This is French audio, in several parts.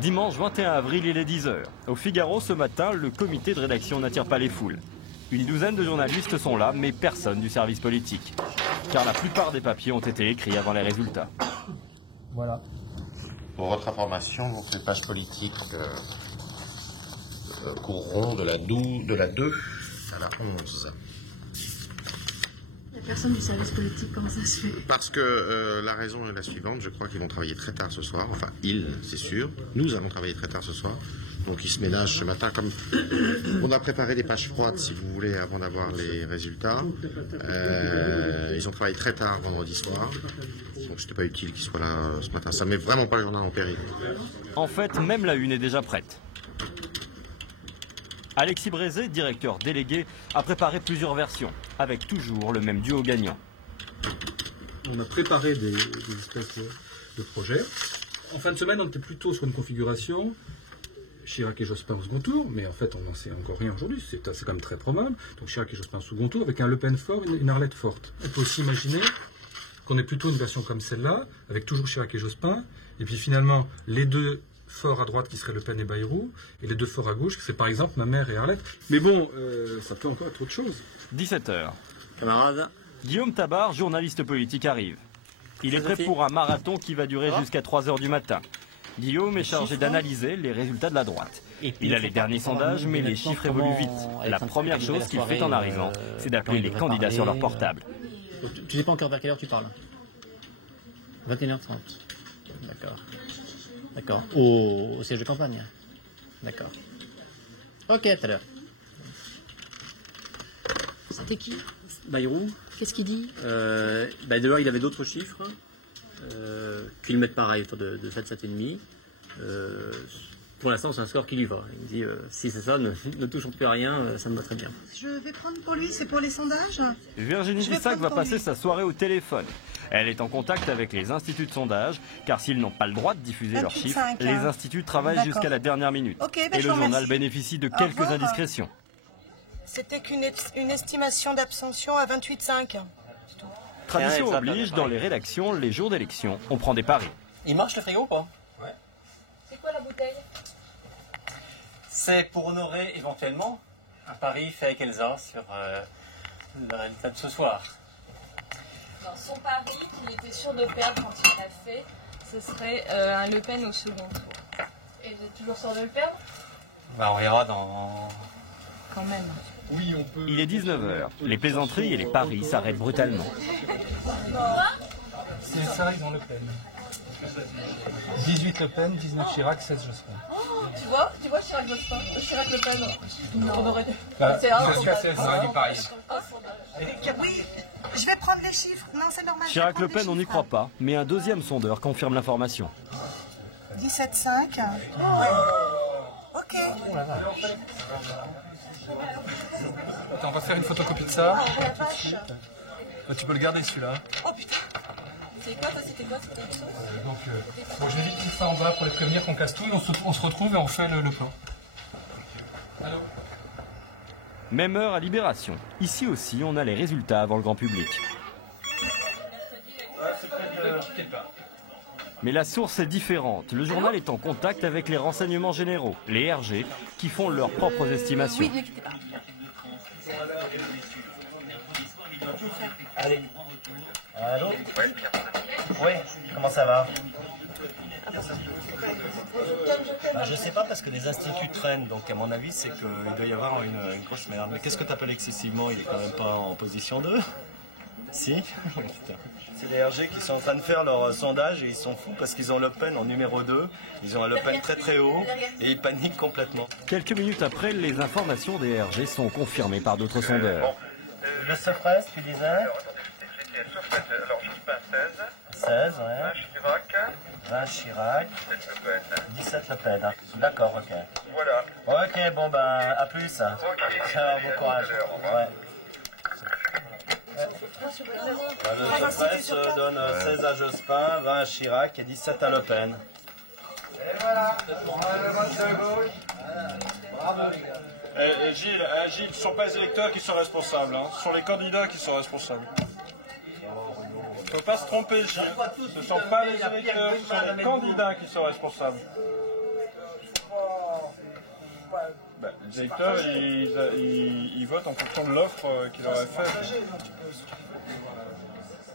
Dimanche 21 avril, il est 10h. Au Figaro, ce matin, le comité de rédaction n'attire pas les foules. Une douzaine de journalistes sont là, mais personne du service politique. Car la plupart des papiers ont été écrits avant les résultats. Voilà. Pour votre information, donc les pages politiques courront de la 2 à la 11. Il n'y a personne du service politique, comment ça se fait? Parce que la raison est la suivante, je crois qu'ils vont travailler très tard ce soir, enfin ils, c'est sûr, nous allons travailler très tard ce soir, donc ils se ménagent ce matin comme... On a préparé des pages froides, si vous voulez, avant d'avoir les résultats. Ils ont travaillé très tard vendredi soir, donc c'était pas utile qu'ils soient là ce matin, ça met vraiment pas le journal en péril. En fait, même la une est déjà prête. Alexis Brézé, directeur délégué, a préparé plusieurs versions, avec toujours le même duo gagnant. On a préparé des espèces de projets. En fin de semaine, on était plutôt sur une configuration Chirac et Jospin au second tour, mais en fait, on n'en sait encore rien aujourd'hui, c'est quand même très probable. Donc Chirac et Jospin au second tour, avec un Le Pen fort, une Arlette forte. On peut aussi imaginer qu'on ait plutôt une version comme celle-là, avec toujours Chirac et Jospin, et puis finalement, les deux forts à droite qui seraient Le Pen et Bayrou, et les deux forts à gauche, c'est par exemple ma mère et Arlette. Mais bon, ça peut encore être autre chose. 17h. Camarades. Guillaume Tabar, journaliste politique, arrive. Il est prêt pour un marathon qui va durer jusqu'à 3h du matin. Guillaume est chargé d'analyser les résultats de la droite. Il a les derniers sondages, mais les chiffres évoluent vite. La première chose qu'il fait en arrivant, c'est d'appeler les candidats sur leur portable. Tu sais pas encore vers quelle heure tu parles? 21h30. D'accord. D'accord. Au siège de campagne. D'accord. Ok, à tout à l'heure. C'était qui? Bayrou. Qu'est-ce qu'il dit? Dehors, il avait d'autres chiffres. Qu'il mette pareil, autour de 7, 7,5. Pour l'instant, c'est un score qui lui va. Il me dit, si c'est ça, ne touchons plus à rien, ça me va très bien. Je vais prendre pour lui, c'est pour les sondages. Virginie Dissac va passer sa soirée au téléphone. Elle est en contact avec les instituts de sondage, car s'ils n'ont pas le droit de diffuser leurs chiffres, les instituts travaillent jusqu'à la dernière minute. Et le journal bénéficie de quelques indiscrétions. C'était qu'une estimation d'abstention à 28,5. Tradition oblige, dans les rédactions, les jours d'élection, on prend des paris. Il marche le frigo ou pas? Ouais. C'est quoi la bouteille? C'est pour honorer éventuellement un pari fait avec Elsa sur le résultat de ce soir. Alors, son pari qu'il était sûr de perdre quand il l'a fait, ce serait un Le Pen au second tour. Et j'ai toujours sûr de le perdre? Bah, on verra dans... Quand même. Oui, on peut... Il est 19h. Les plaisanteries et les paris s'arrêtent brutalement. C'est ça, ils ont Le Pen. 18 Le Pen, 19 Chirac, 16 Jospin. Oh, tu vois Chirac Jospin, Chirac Le Pen. On aurait dû... C'est un du Paris. Oui, je vais prendre les chiffres. Non, c'est normal. Chirac Le Pen, on n'y croit pas, mais un deuxième sondeur confirme l'information. 17,5. Ok. Attends, on va faire une photocopie de ça. Oh, la vache. Tu peux le garder celui-là. Oh putain. C'est quoi, c'était quoi? Donc, je vais vite mettre ça en bas pour les prévenir qu'on casse tout. Et on se retrouve et on fait le plan. Allô? Même heure à Libération. Ici aussi, on a les résultats avant le grand public. Mais la source est différente. Le journal est en contact avec les renseignements généraux, les RG, qui font leurs propres estimations. Oui, n'inquiétez pas. Allez. Allô? Oui, comment ça va? Je sais pas parce que les instituts traînent, donc à mon avis c'est qu'il doit y avoir une grosse merde. Mais qu'est-ce que tu appelles excessivement? Il est quand même pas en position 2? Si? C'est les RG qui sont en train de faire leur sondage et ils sont fous parce qu'ils ont Le Pen en numéro 2, ils ont un Le Pen très très haut et ils paniquent complètement. Quelques minutes après, les informations des RG sont confirmées par d'autres sondeurs. Le Sofres, tu disais? Alors, Jospin 16. 16, ouais. 20 Chirac. 20 Chirac. 17 Le Pen. 17 Le Pen. D'accord, ok. Voilà. Ok, bon ben, à plus. Ok. Ciao, bon courage. Ouais. Le Sofres donne 16 à Jospin, 20 à Chirac et 17 à Le Pen. Et voilà. Le vote de gauche. Bravo, les gars. Gilles, ce ne sont pas les électeurs qui sont responsables, hein. Ce sont les candidats qui sont responsables. Il ne faut pas se tromper, Gilles. Ce ne sont pas les électeurs, ce sont les candidats qui sont responsables. Les électeurs, ils votent en fonction de l'offre qu'il leur a faite.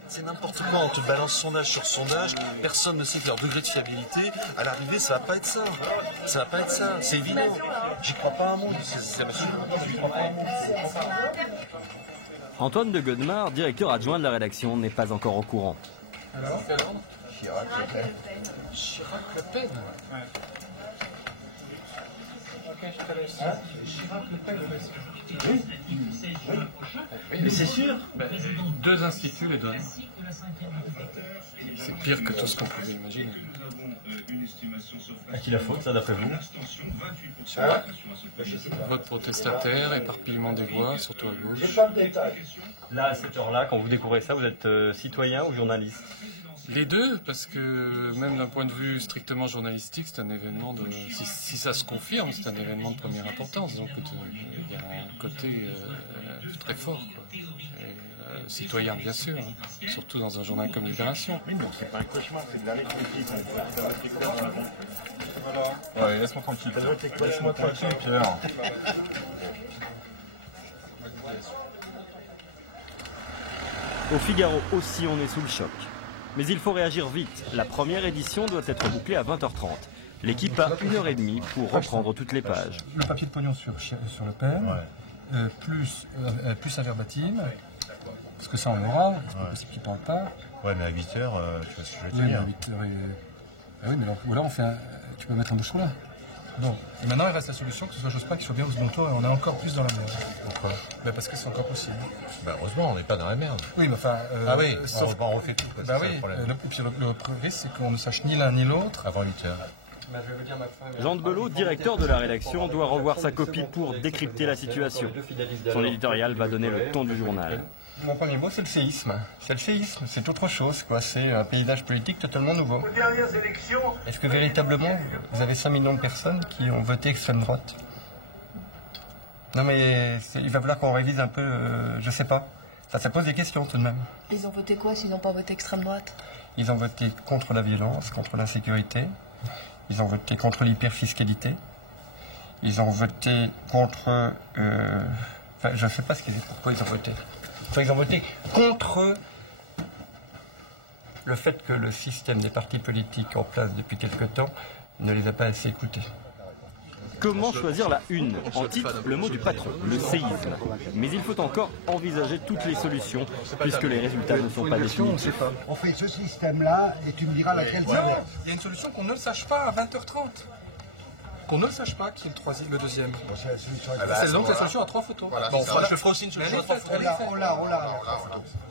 C'est n'importe quoi, on te balance sondage sur sondage, personne ne sait leur degré de fiabilité. À l'arrivée, ça va pas être ça. Ça va pas être ça, c'est évident. J'y crois pas un mot, c'est absolument pas, j'y crois pas un mot. Antoine de Godemar, directeur adjoint de la rédaction, n'est pas encore au courant. Alors Chirac Le Pen. Chirac Le Pen. Chirac Le Pen. Oui. Mais c'est sûr. Deux instituts les donnent. C'est pire que tout ce qu'on pouvait imaginer. À qui la faute, ça, d'après vous? Vote protestataire, éparpillement des voix, surtout à gauche. Là, à cette heure-là, quand vous découvrez ça, vous êtes citoyen ou journaliste? Les deux, parce que même d'un point de vue strictement journalistique, c'est un événement de... Si ça se confirme, c'est un événement de première importance. Donc il y a un côté très fort, quoi. Citoyen, bien sûr, hein. Surtout dans un journal comme Libération. Oui, donc c'est pas un cauchemar, c'est de la politique. Voilà. Ouais, laisse-moi tranquille. Laisse-moi tranquille, Pierre. Au Figaro aussi, on est sous le choc. Mais il faut réagir vite. La première édition doit être bouclée à 20h30. L'équipe a 1h30 pour reprendre toutes les pages. Le papier de pognon sur Le Pen, plus un verbatim, parce que ça on aura, c'est pas possible qu'il ne parle pas. Ouais, mais à 8h, tu vois ce que je veux te dire. À 8h Ah oui, mais alors, ou alors on fait tu peux mettre un bouchon là. Bon, et maintenant il reste la solution que ce soit Jospin qui soit bien au second tour et on est encore plus dans la merde. Pourquoi? Parce que c'est encore possible. Heureusement, on n'est pas dans la merde. Oui, mais enfin... ah oui, sauf... on refait tout. Bah oui, le risque c'est qu'on ne sache ni l'un ni l'autre. Avant 8h. Jean de Belot, directeur de la rédaction, doit revoir sa copie pour décrypter la situation. Son éditorial va donner le ton du journal. Mon premier mot, c'est le séisme. C'est le séisme, c'est autre chose, quoi. C'est un paysage politique totalement nouveau. Est-ce que véritablement, vous avez 5 millions de personnes qui ont voté extrême droite? Non mais il va falloir qu'on révise un peu, je sais pas. Ça pose des questions tout de même. Ils ont voté quoi s'ils n'ont pas voté extrême droite? Ils ont voté contre la violence, contre l'insécurité. Ils ont voté contre l'hyperfiscalité. Ils ont voté contre... Enfin, je ne sais pas pourquoi ils ont voté. Enfin, ils ont voté contre le fait que le système des partis politiques en place depuis quelque temps ne les a pas assez écoutés. Comment choisir la une? En titre, le mot du patron, le séisme. Mais il faut encore envisager toutes les solutions, puisque les résultats ne sont pas définitifs. On fait ce système-là, et tu me diras laquelle c'est. Non, il y a une solution qu'on ne le sache pas à 20h30. Qu'on ne le sache pas, qui est le deuxième. C'est donc la solution à 3 photos. Voilà, bon, je ferai aussi une solution à 3 photos.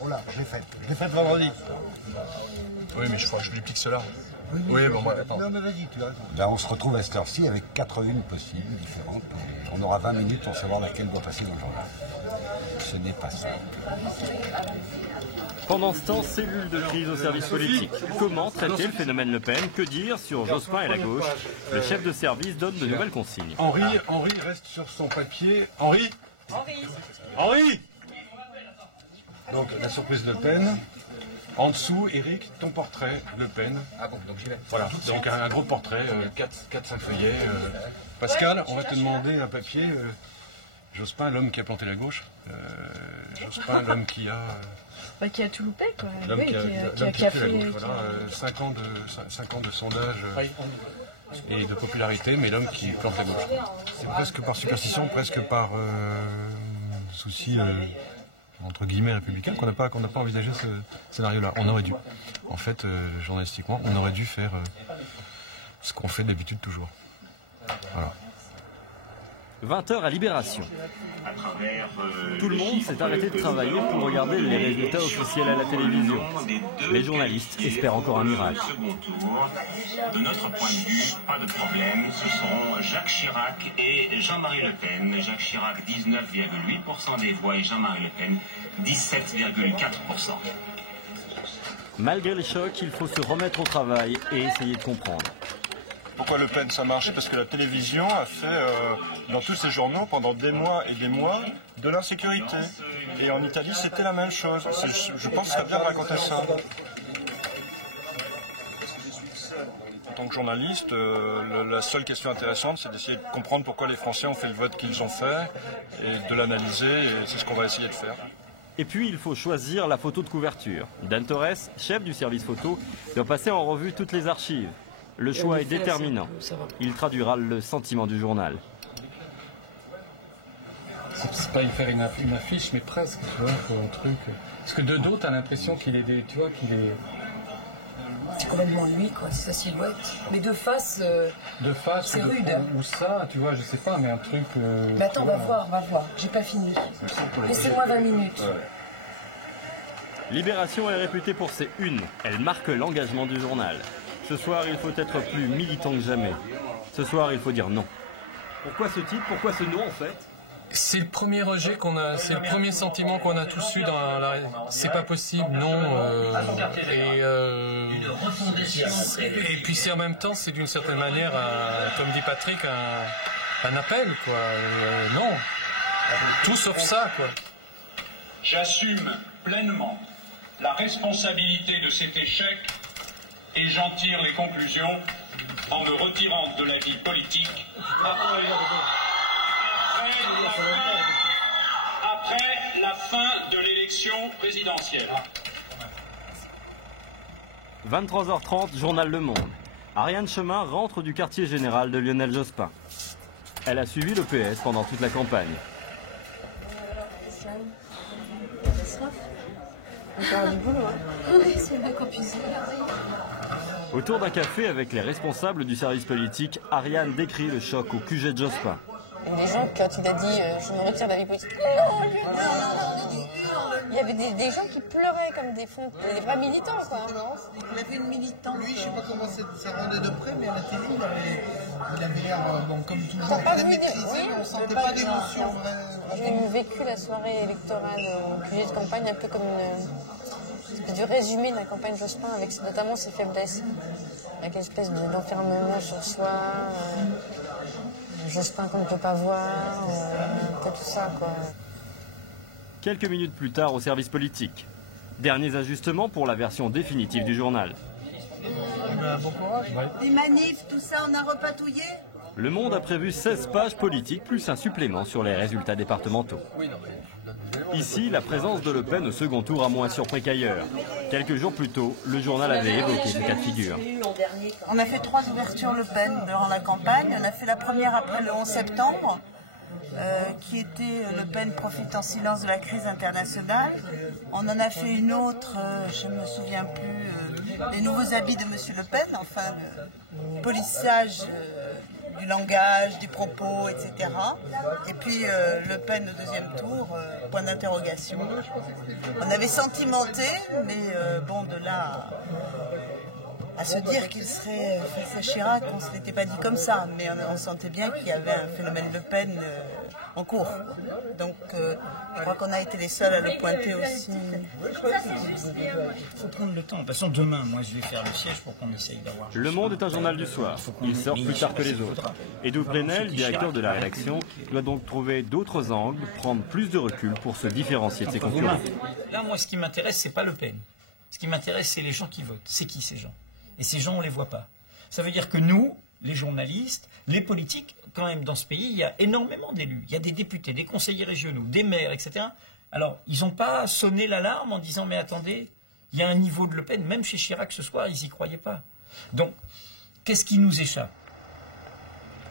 On l'a, je l'ai faite. Je l'ai faite vendredi. Oui, mais je crois que je lui pique cela. Oui, bon, moi, attends. Non, mais vas-y, tu as raison. Là, on se retrouve à cette heure-ci avec 4 unes possibles, différentes. On aura 20 minutes pour savoir laquelle doit passer dans le journal. Ce n'est pas ça. Pendant ce temps, cellule de crise au service politique. Comment traiter le phénomène Le Pen? Que dire sur Jospin et la gauche? Le chef de service donne de nouvelles consignes. Henri reste sur son papier. Henri. Donc, la surprise Le Pen. En dessous, Eric, ton portrait, Le Pen. Ah bon, donc j'y vais. Voilà, donc un gros portrait, 4-5 feuillets. Pascal, on va te demander un papier. Jospin, l'homme qui a planté la gauche. Jospin, l'homme qui a... qui a tout loupé, quoi. L'homme oui, qui a fait la gauche, voilà. 5 ans de sondage et de popularité, mais l'homme qui plante la gauche. C'est presque par superstition, presque par souci... entre guillemets républicain, qu'on n'a pas envisagé ce scénario-là. On aurait dû. En fait, journalistiquement, on aurait dû faire ce qu'on fait d'habitude toujours. Voilà. 20h à Libération. Tout le monde s'est arrêté de travailler pour regarder les résultats officiels à la télévision. Les journalistes espèrent encore un miracle. De notre point de vue, pas de problème, ce sont Jacques Chirac et Jean-Marie Le Pen. Jacques Chirac, 19,8% des voix et Jean-Marie Le Pen, 17,4%. Malgré les chocs, il faut se remettre au travail et essayer de comprendre. Pourquoi Le Pen ça marche? Parce que la télévision a fait dans tous ces journaux pendant des mois et des mois de l'insécurité. Et en Italie c'était la même chose. Je pense que ça serait bien de raconter ça. En tant que journaliste, la seule question intéressante, c'est d'essayer de comprendre pourquoi les Français ont fait le vote qu'ils ont fait et de l'analyser, et c'est ce qu'on va essayer de faire. Et puis, il faut choisir la photo de couverture. Dan Torres, chef du service photo, doit passer en revue toutes les archives. Le choix est déterminant. Il traduira le sentiment du journal. C'est pas faire une affiche, mais presque, tu vois, un truc. Parce que de dos, t'as l'impression qu'il est, tu vois, qu'il est... C'est complètement lui, quoi, c'est sa silhouette. Mais de face, c'est rude. Ou ça, tu vois, je sais pas, mais un truc... Mais attends, va voir, j'ai pas fini. Laissez-moi 20 minutes. Libération est réputée pour ses unes. Elle marque l'engagement du journal. Ce soir, il faut être plus militant que jamais. Ce soir, il faut dire non. Pourquoi ce titre? Pourquoi ce non, en fait? C'est le premier rejet qu'on a, c'est le premier sentiment qu'on a tous eu dans la... C'est pas possible, non. Et puis c'est en même temps, c'est d'une certaine manière, comme dit Patrick, un appel, quoi. Non. Tout sauf ça, quoi. J'assume pleinement la responsabilité de cet échec et j'en tire les conclusions en me retirant de la vie politique après la fin de l'élection présidentielle. 23h30, journal Le Monde. Ariane Chemin rentre du quartier général de Lionel Jospin. Elle a suivi le PS pendant toute la campagne. Encore du boulot, hein. Oui, c'est vrai qu'on puisse dire. Autour d'un café avec les responsables du service politique, Ariane décrit le choc au QG de Jospin. Les gens, quand il a dit je me retire de la vie politique, non, il y avait des gens qui pleuraient comme des vrais militants, quoi. Il avait une militante. Lui, je sais pas comment ça rendait de près, mais à la télé, il avait l'air, bon, comme tout le monde, très maîtrisé, on ne sentait pas d'émotion. J'ai vécu la soirée électorale au QG de campagne un peu comme une espèce de résumé de la campagne Jospin, avec notamment ses faiblesses, avec une espèce d'enfermement sur soi. Jospin qu'on ne peut pas voir, tout ça, quoi. Quelques minutes plus tard au service politique. Derniers ajustements pour la version définitive du journal. Bon courage. Les manifs, tout ça, on a repatouillé. Le Monde a prévu 16 pages politiques plus un supplément sur les résultats départementaux. Ici, la présence de Le Pen au second tour a moins surpris qu'ailleurs. Quelques jours plus tôt, le journal avait évoqué ce cas de figure. On a fait 3 ouvertures Le Pen durant la campagne. On a fait la première après le 11 septembre, qui était Le Pen profite en silence de la crise internationale. On en a fait une autre, je ne me souviens plus, les nouveaux habits de M. Le Pen, enfin le polissage du langage, des propos, etc. Et puis Le Pen au deuxième tour, point d'interrogation. On avait sentimenté, mais bon, de là à se dire qu'il serait face à Chirac, on ne se l'était pas dit comme ça, mais on sentait bien qu'il y avait un phénomène Le Pen en cours. Donc je crois qu'on a été les seuls à le pointer aussi. Il faut prendre le temps. De toute façon, demain, moi, je vais faire le siège pour qu'on essaye d'avoir... Le Monde est un journal du soir. Il sort plus tard que les autres. Edoui Plenel, directeur de la rédaction, doit donc trouver d'autres angles, prendre plus de recul pour se différencier de ses concurrents. Là, moi, ce qui m'intéresse, c'est pas Le Pen. Ce qui m'intéresse, c'est les gens qui votent. C'est qui ces gens? Et ces gens, on ne les voit pas. Ça veut dire que nous, les journalistes, les politiques, quand même dans ce pays, il y a énormément d'élus. Il y a des députés, des conseillers régionaux, des maires, etc. Alors, ils n'ont pas sonné l'alarme en disant « Mais attendez, il y a un niveau de Le Pen. » Même chez Chirac ce soir, ils n'y croyaient pas. Donc, qu'est-ce qui nous échappe?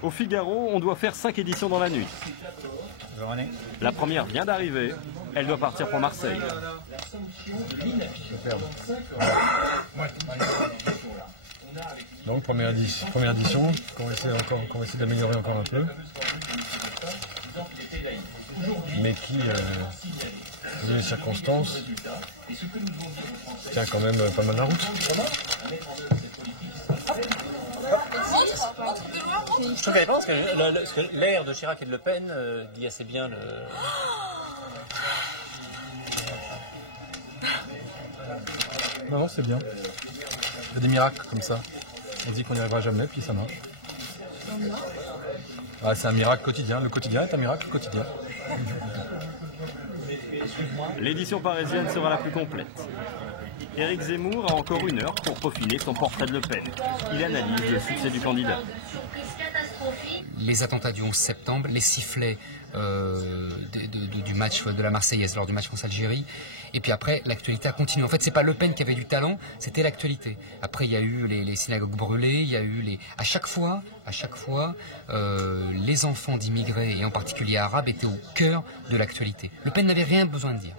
Au Figaro, on doit faire 5 éditions dans la nuit. La première vient d'arriver. Elle doit partir pour Marseille. Donc première édition, qu'on va essayer d'améliorer encore un peu, mais qui, vu les circonstances, tient quand même pas mal la route. Je trouve qu'elle est pas parce que l'air de Chirac et de Le Pen dit assez bien le... Non, c'est bien. Il y a des miracles comme ça. On dit qu'on n'y arrivera jamais, puis ça marche. Ah, c'est un miracle quotidien. Le quotidien est un miracle quotidien. L'édition parisienne sera la plus complète. Éric Zemmour a encore 1 heure pour peaufiner son portrait de Le Pen. Il analyse le succès du candidat. Les attentats du 11 septembre, les sifflets du match de la Marseillaise lors du match France-Algérie. Et puis après, l'actualité a continué. En fait, c'est pas Le Pen qui avait du talent, c'était l'actualité. Après, il y a eu les synagogues brûlées, il y a eu à chaque fois, les enfants d'immigrés, et en particulier arabes, étaient au cœur de l'actualité. Le Pen n'avait rien besoin de dire.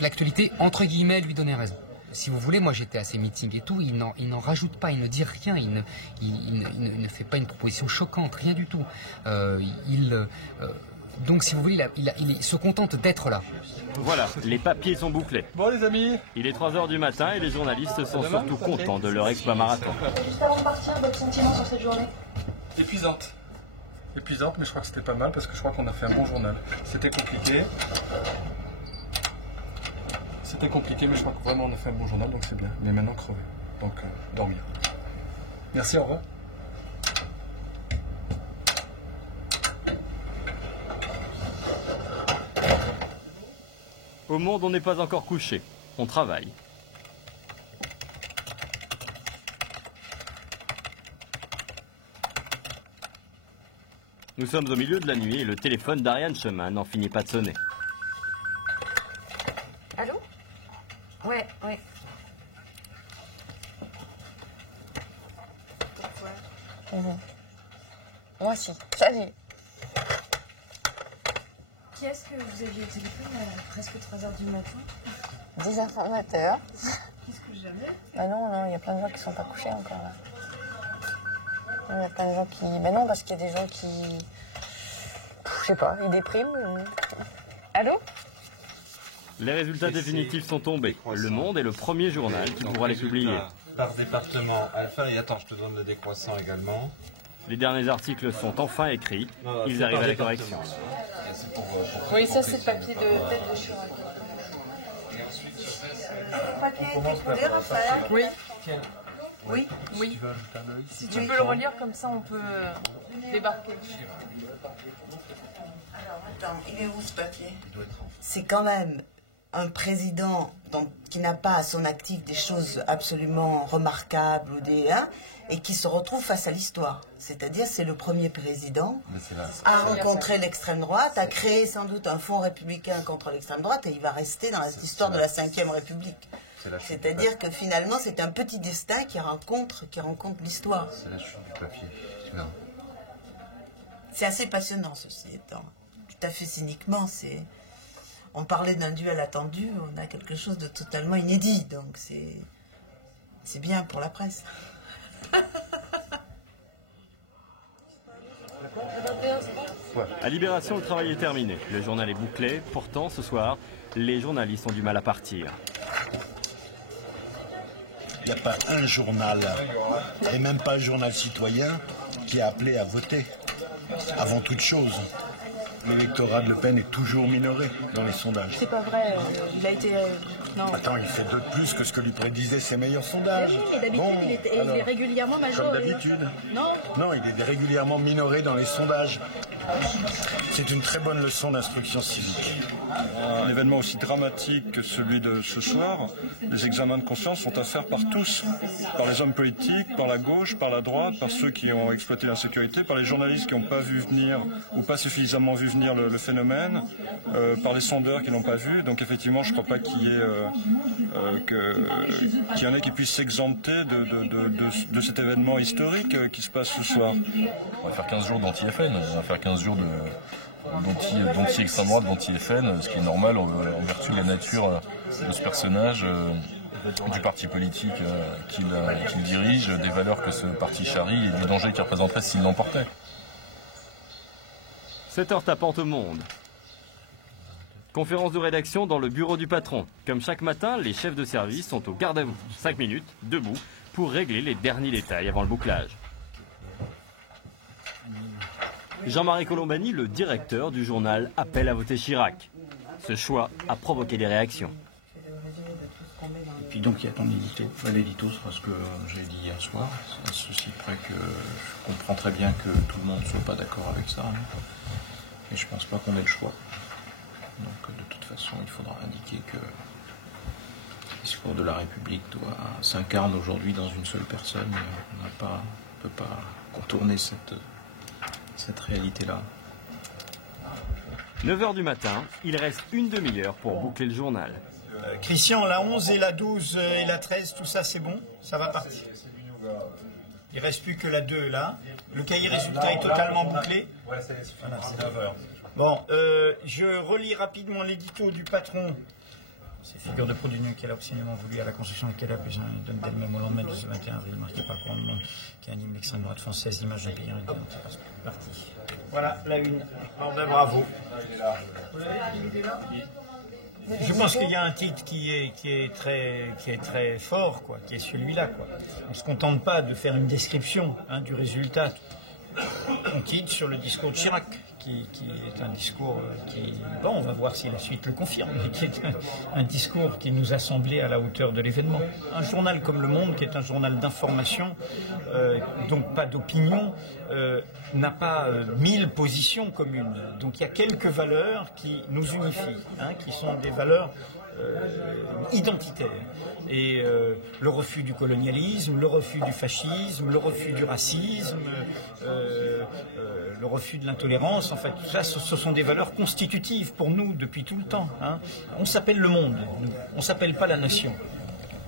L'actualité, entre guillemets, lui donnait raison. Si vous voulez, moi j'étais à ces meetings et tout, il n'en rajoute pas, il ne dit rien, il ne fait pas une proposition choquante, rien du tout. Donc si vous voulez, il se contente d'être là. Voilà, les papiers sont bouclés. Bon les amis, il est 3 h du matin et les journalistes sont surtout contents de leur exploit marathon. Juste avant de partir, votre sentiment sur cette journée? Épuisante, mais je crois que c'était pas mal parce que je crois qu'on a fait un bon journal. C'était compliqué, mais je crois que vraiment on a fait un bon journal, donc c'est bien. Mais maintenant crever, donc dormir. Merci, au revoir. Au Monde, on n'est pas encore couché, on travaille. Nous sommes au milieu de la nuit et le téléphone d'Ariane Chemin n'en finit pas de sonner. Allô? Ouais. Moi aussi. Salut. Qui est-ce que vous aviez au téléphone à presque 3 h du matin? Des informateurs. Qu'est-ce que j'avais? Bah non, il y a plein de gens qui sont pas couchés encore là. Il y a plein de gens qui... Bah non, parce qu'il y a des gens qui... Je sais pas, ils dépriment. Allô? Les résultats définitifs sont tombés. Le Monde est le premier journal qui pourra les publier. Par département alpha, et attends, je te donne le décroissant également. Les derniers articles sont enfin écrits. Ils arrivent à la correction. Oui, ça c'est le papier de tête de Chirac. Papier décollé, Raphaël? Oui. Si tu peux le relire, comme ça on peut débarquer. Alors, attends, il est où ce papier? C'est quand même un président qui n'a pas à son actif des choses absolument remarquables ou et qui se retrouve face à l'histoire. C'est-à-dire, c'est le premier président à rencontrer l'extrême droite, à créer sans doute un fonds républicain contre l'extrême droite, et il va rester dans l'histoire de la Ve République. C'est-à-dire que finalement, c'est un petit destin qui rencontre l'histoire. C'est la chute du papier. C'est assez passionnant, ceci étant. Tout à fait cyniquement, on parlait d'un duel attendu, on a quelque chose de totalement inédit, donc c'est bien pour la presse. À Libération, le travail est terminé. Le journal est bouclé. Pourtant, ce soir, les journalistes ont du mal à partir. Il n'y a pas un journal, et même pas un journal citoyen, qui a appelé à voter. Avant toute chose, l'électorat de Le Pen est toujours minoré dans les sondages. C'est pas vrai, il a été... non. Attends, il fait 2 de plus que ce que lui prédisaient ses meilleurs sondages. Oui, mais d'habitude, il est régulièrement majoré. Comme d'habitude. Non, il est régulièrement minoré dans les sondages. C'est une très bonne leçon d'instruction civique. Un événement aussi dramatique que celui de ce soir, les examens de conscience sont à faire par tous, par les hommes politiques, par la gauche, par la droite, par ceux qui ont exploité l'insécurité, par les journalistes qui n'ont pas vu venir ou pas suffisamment vu venir le phénomène, par les sondeurs qui n'ont pas vu. Donc effectivement, je ne crois pas qu'il y en ait qui puissent s'exempter de cet événement historique qui se passe ce soir. On va faire 15 jours d'anti-FN, on va faire 15 jours d'anti-extrême droite, d'anti-FN, ce qui est normal en vertu de la nature de ce personnage, du parti politique qu'il dirige, des valeurs que ce parti charrie et du danger qu'il représenterait s'il l'emportait. 7h tapante au Monde. Conférence de rédaction dans le bureau du patron. Comme chaque matin, les chefs de service sont au garde à vous. 5 minutes, debout, pour régler les derniers détails avant le bouclage. Jean-Marie Colombani, le directeur du journal, appelle à voter Chirac. Ce choix a provoqué des réactions. Et puis donc il y a ton édito. L'édito sera ce que j'ai dit hier soir, à ceci près que je comprends très bien que tout le monde ne soit pas d'accord avec ça. Et je pense pas qu'on ait le choix. Donc que de toute façon, il faudra indiquer que le discours de la République s'incarne aujourd'hui dans une seule personne. On ne peut pas contourner cette réalité-là. 9h du matin, il reste une demi-heure pour boucler le journal. Christian, la 11 et la 12 et la 13, tout ça c'est bon? Ça va partir. Il ne reste plus que la 2 là. Le cahier résultat est totalement bouclé. Voilà, c'est 9h. Bon, je relis rapidement l'édito du patron. C'est figure de produit qu'elle a absolument voulu à la construction de Québec, donne d'elle-même au lendemain du 21 avril, marqué par le courant de monde, qui anime l'extrême droite française, l'image d'un pays en parti. Voilà, la une. Bon, ben, bravo. Je pense qu'il y a un titre qui est très fort, quoi, qui est celui-là, quoi. On ne se contente pas de faire une description du résultat. On quitte sur le discours de Chirac, qui est un discours bon, on va voir si la suite le confirme, mais qui est un discours qui nous a semblé à la hauteur de l'événement. Un journal comme Le Monde, qui est un journal d'information, donc pas d'opinion, n'a pas 1000 positions communes. Donc il y a quelques valeurs qui nous unifient, qui sont des valeurs identitaire. Et le refus du colonialisme, le refus du fascisme, le refus du racisme, le refus de l'intolérance, en fait, ça, ce sont des valeurs constitutives pour nous depuis tout le temps. On s'appelle le monde, nous. On ne s'appelle pas la nation.